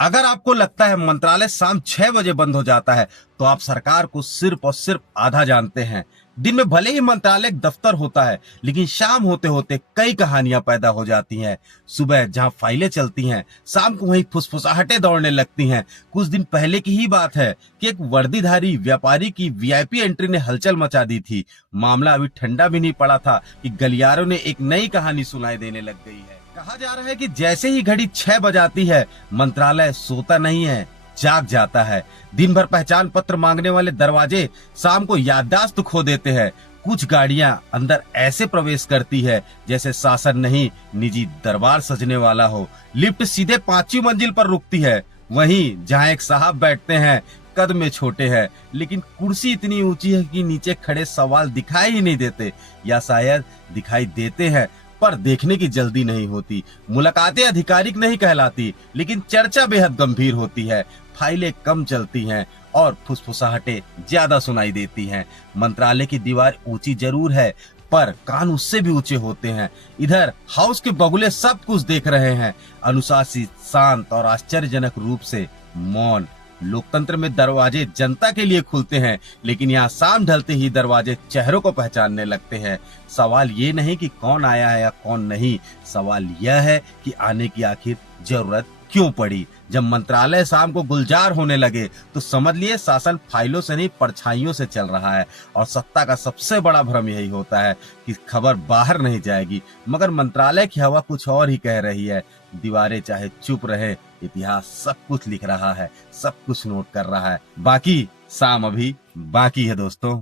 अगर आपको लगता है मंत्रालय शाम 6 बजे बंद हो जाता है तो आप सरकार को सिर्फ और सिर्फ आधा जानते हैं। दिन में भले ही मंत्रालय दफ्तर होता है, लेकिन शाम होते होते कई कहानियां पैदा हो जाती हैं। सुबह जहां फाइलें चलती हैं, शाम को वहीं फुसफुसाहटें दौड़ने लगती हैं। कुछ दिन पहले की ही बात है कि एक वर्दीधारी व्यापारी की वीआईपी एंट्री ने हलचल मचा दी थी। मामला अभी ठंडा भी नहीं पड़ा था कि गलियारों ने एक नई कहानी सुनाई देने लग गई है। कहा जा रहा है कि जैसे ही घड़ी 6 बजाती है, मंत्रालय सोता नहीं है, जाग जाता है। दिन भर पहचान पत्र मांगने वाले दरवाजे शाम को याददाश्त खो देते हैं। कुछ गाड़ियां अंदर ऐसे प्रवेश करती है जैसे शासन नहीं, निजी दरबार सजने वाला हो। लिफ्ट सीधे 5वीं मंजिल पर रुकती है। वहीं जहां एक साहब बैठते हैं, कद में छोटे हैं, लेकिन कुर्सी इतनी ऊंची है कि नीचे खड़े सवाल दिखाई ही नहीं देते, या शायद दिखाई देते हैं पर देखने की जल्दी नहीं होती। मुलाकातें आधिकारिक नहीं कहलाती, लेकिन चर्चा बेहद गंभीर होती है। फाइलें कम चलती हैं और फुसफुसाहटें ज्यादा सुनाई देती हैं। मंत्रालय की दीवार ऊंची जरूर है, पर कान उससे भी ऊंचे होते हैं। इधर हाउस के बगुले सब कुछ देख रहे हैं, अनुशासित, शांत और आश्चर्यजनक रूप से मौन। लोकतंत्र में दरवाजे जनता के लिए खुलते हैं, लेकिन यहाँ शाम ढलते ही दरवाजे चेहरों को पहचानने लगते हैं। सवाल ये नहीं कि कौन आया है या कौन नहीं, सवाल यह है कि आने की आखिर जरूरत क्यों पड़ी। जब मंत्रालय शाम को गुलजार होने लगे तो समझ लिए शासन फाइलों से नहीं, परछाइयों से चल रहा है। और सत्ता का सबसे बड़ा भ्रम यही होता है कि खबर बाहर नहीं जाएगी, मगर मंत्रालय की हवा कुछ और ही कह रही है। दीवारें चाहे चुप रहे, इतिहास सब कुछ लिख रहा है, सब कुछ नोट कर रहा है। बाकी शाम अभी बाकी है दोस्तों।